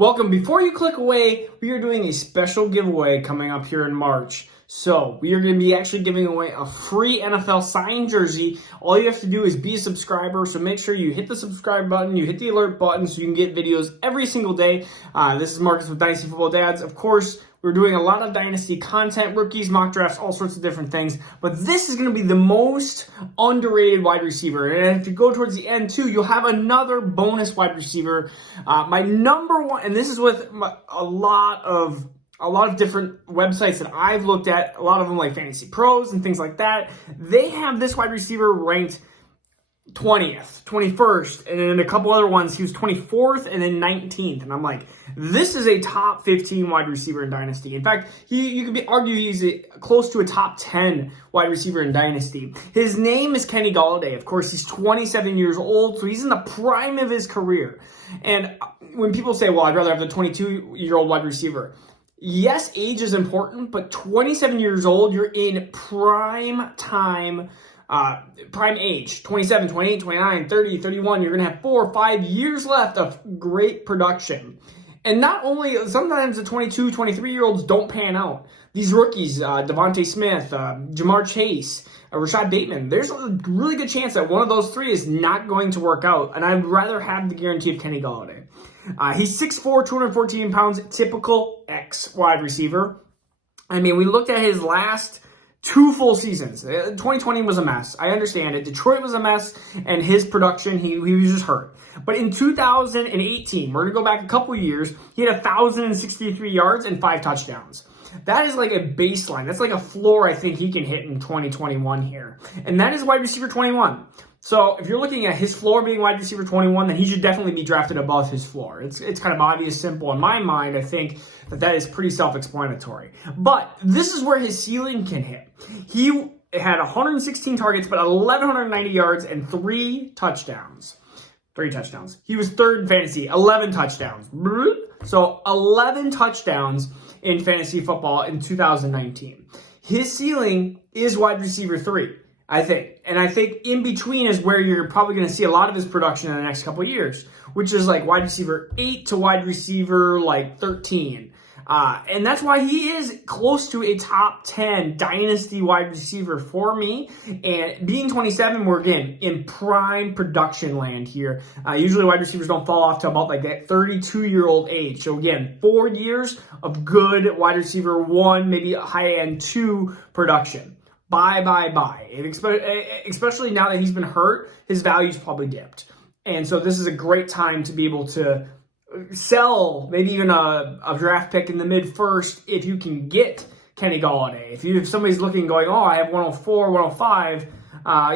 Welcome. Before you click away, we are doing a special giveaway coming up here in March. So we are going to be actually giving away a free NFL signed jersey. All you have to do is be a subscriber. So make sure you hit the subscribe button, you hit the alert button so you can get videos every single day. This is Marcus with Dynasty Football Dads. Of course, we're doing a lot of Dynasty content, rookies, mock drafts, all sorts of different things. But this is going to be the most underrated wide receiver. And if you go towards the end too, you'll have another bonus wide receiver. My number one, and this is with a lot of different websites that I've looked at, a lot of them like Fantasy Pros and things like that. They have this wide receiver ranked 20th, 21st, and then a couple other ones, he was 24th and then 19th. And I'm like, this is a top 15 wide receiver in Dynasty. In fact, you could argue he's close to a top 10 wide receiver in Dynasty. His name is Kenny Golladay. Of course, he's 27 years old, so he's in the prime of his career. And when people say, well, I'd rather have the 22-year-old wide receiver, yes, age is important, but 27 years old, you're in prime time, prime age, 27, 28, 29, 30, 31. You're going to have 4 or 5 years left of great production. And not only, sometimes the 22, 23-year-olds don't pan out. These rookies, Devontae Smith, Jamar Chase, Rashad Bateman, there's a really good chance that one of those three is not going to work out. And I'd rather have the guarantee of Kenny Golladay. He's 6'4", 214 pounds, typical X wide receiver. I mean, we looked at his last 2 full seasons. 2020 was a mess. I understand it. Detroit was a mess, and his production, he was just hurt. But in 2018, we're going to go back a couple years, he had 1,063 yards and 5 touchdowns. That is like a baseline. That's like a floor I think he can hit in 2021 here. And that is wide receiver 21. So if you're looking at his floor being wide receiver 21, then he should definitely be drafted above his floor. It's kind of obvious, simple. In my mind, I think that is pretty self-explanatory. But this is where his ceiling can hit. He had 116 targets, but 1,190 yards and 3 touchdowns. 3 touchdowns. He was third in fantasy, 11 touchdowns. So 11 touchdowns in fantasy football in 2019. His ceiling is wide receiver 3. I think. And I think in between is where you're probably going to see a lot of his production in the next couple of years, which is like wide receiver 8 to wide receiver like 13. And that's why he is close to a top 10 dynasty wide receiver for me. And being 27, we're again in prime production land here. Usually wide receivers don't fall off to about like that 32-year-old age. So again, 4 years of good wide receiver 1, maybe high end 2 production. Buy. Especially now that he's been hurt, his value's probably dipped. And so this is a great time to be able to sell maybe even a draft pick in the mid-first if you can get Kenny Golladay. If somebody's looking going, oh, I have 104, 105,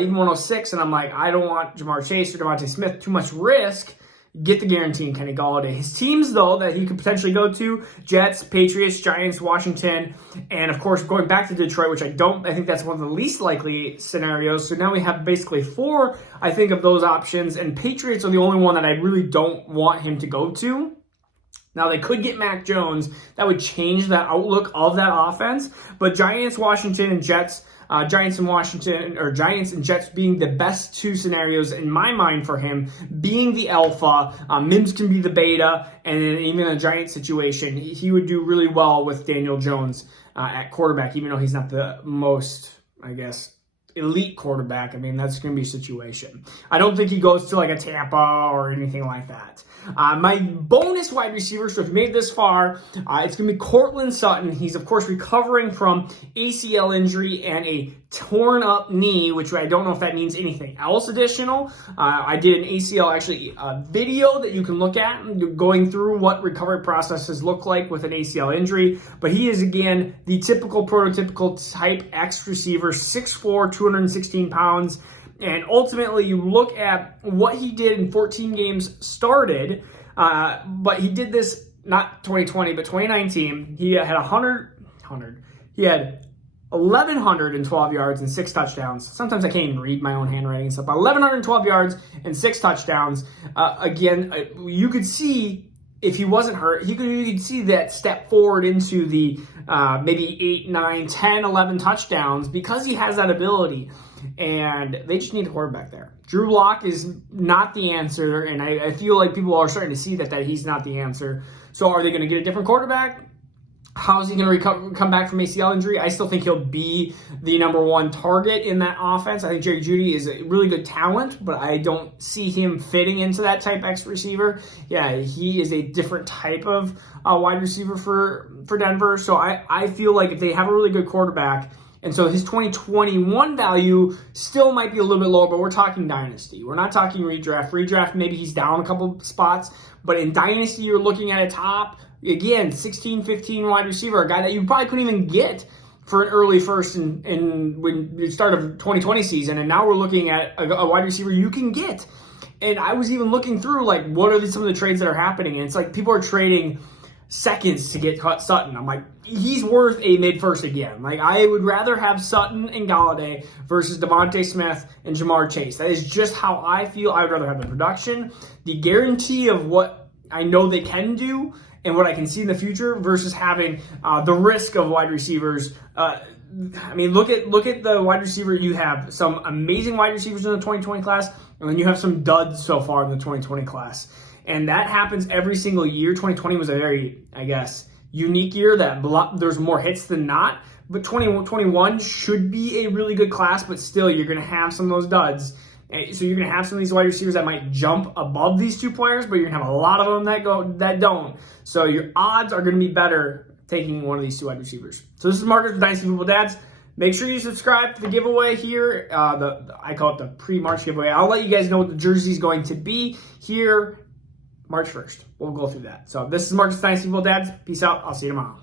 even 106, and I'm like, I don't want Jamar Chase or Devontae Smith, too much risk. Get the guarantee in Kenny Golladay. His teams, though, that he could potentially go to, Jets, Patriots, Giants, Washington, and, of course, going back to Detroit, which I think that's one of the least likely scenarios. So now we have basically 4, I think, of those options, and Patriots are the only one that I really don't want him to go to. Now, they could get Mac Jones. That would change the outlook of that offense. But Giants, Washington, and Jets, Giants and Jets being the best 2 scenarios in my mind for him, being the alpha, Mims can be the beta, and then even in a Giant situation, he would do really well with Daniel Jones at quarterback, even though he's not the most, I guess, elite quarterback. I mean, that's going to be a situation. I don't think he goes to like a Tampa or anything like that. My bonus wide receiver, so if you made it this far, it's going to be Courtland Sutton. He's, of course, recovering from ACL injury and a torn up knee, which I don't know if that means anything else additional. I did an ACL, actually, video that you can look at going through what recovery processes look like with an ACL injury. But he is, again, the typical prototypical type X receiver, 6'4", 216 pounds. And ultimately, you look at what he did in 14 games started, but he did this not 2020, but 2019. He had He had 1,112 yards and 6 touchdowns. Sometimes I can't even read my own handwriting and stuff. But 1,112 yards and 6 touchdowns. You could see if he wasn't hurt, you could see that step forward into the maybe 8, 9, 10, 11 touchdowns because he has that ability. and they just need a quarterback there. Drew Lock is not the answer, and I feel like people are starting to see that he's not the answer. So are they going to get a different quarterback? How is he going to come back from ACL injury? I still think he'll be the number one target in that offense. I think Jerry Jeudy is a really good talent, but I don't see him fitting into that type X receiver. Yeah, he is a different type of wide receiver for Denver. So I feel like if they have a really good quarterback, and so his 2021 value still might be a little bit lower, but we're talking Dynasty. We're not talking redraft. Redraft, maybe he's down a couple spots, but in Dynasty, you're looking at a top, again, 16, 15 wide receiver, a guy that you probably couldn't even get for an early first in when the start of 2020 season, and now we're looking at a wide receiver you can get. And I was even looking through, like, what are some of the trades that are happening, and it's like people are trading seconds to get Sutton. I'm like, he's worth a mid-first again. Like, I would rather have Sutton and Galladay versus Devontae Smith and Jamar Chase. That is just how I feel. I would rather have the production, the guarantee of what I know they can do and what I can see in the future versus having the risk of wide receivers. I mean, look at the wide receiver. You have some amazing wide receivers in the 2020 class, and then you have some duds so far in the 2020 class. And that happens every single year. 2020 was a very, I guess, unique year that there's more hits than not. But 2021 should be a really good class, but still you're going to have some of those duds. So you're going to have some of these wide receivers that might jump above these two players, but you're going to have a lot of them that don't. So your odds are going to be better taking one of these two wide receivers. So this is Marcus with Dynasty Football Dads. Make sure you subscribe to the giveaway here. I call it the pre-March giveaway. I'll let you guys know what the jersey is going to be here March 1st. We'll go through that. So this is Marcus with Dynasty Football Dads. Peace out. I'll see you tomorrow.